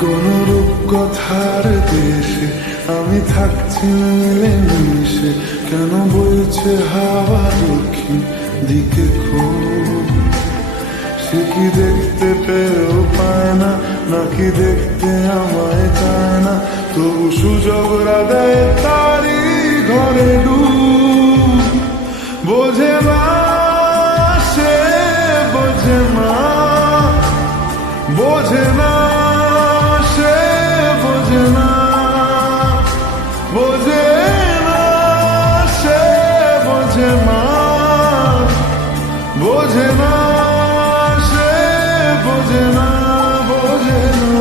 কোন রূপ কথার দেশ আমি থাকছি মিলে মিশে কেন বইছে হাওয়া দক্ষিণ দিকে সে কি দেখতে পেয়েও পায় না, নাকি দেখতে আমায় চায় না? তবু সুযোগ দেয় তারি ঘরে ডুব। বোঝে না, সে বোঝে না বোঝে না বোঝে না বোঝে না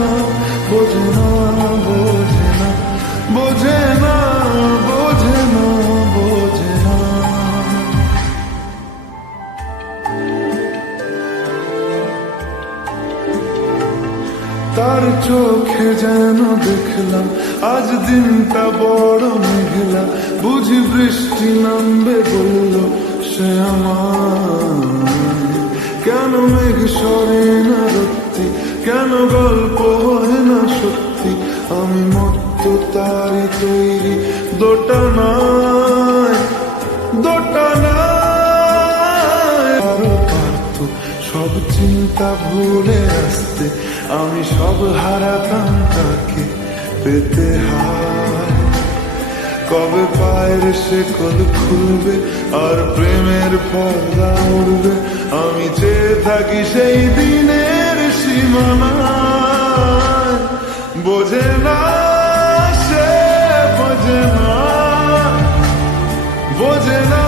বোঝে না বোঝে না তার চোখে যেন দেখলাম, আজ দিনটা বড় মেঘলা। বুঝি বৃষ্টি নামবে বলল, সে আমার। কেন মেঘ সরে না রত্তি কেন গল্প হয় না সত্যি? আমি মত্ত তারি তৈরি দোটানায় দোটানায় আরও পারত সব চিন্তা ভুলে আসতে, আমি সব হারাতাম তাকে পেতে হায়। কবে পায়ের সে কল খুলবে আর প্রেমের পর্দা উড়বে? আমি যে থাকি সেই দিনের সীমানা বোঝে না সে, বোঝে না বোঝে না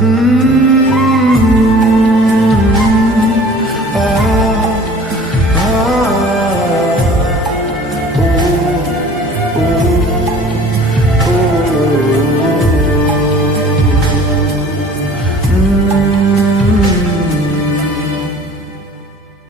Mmm.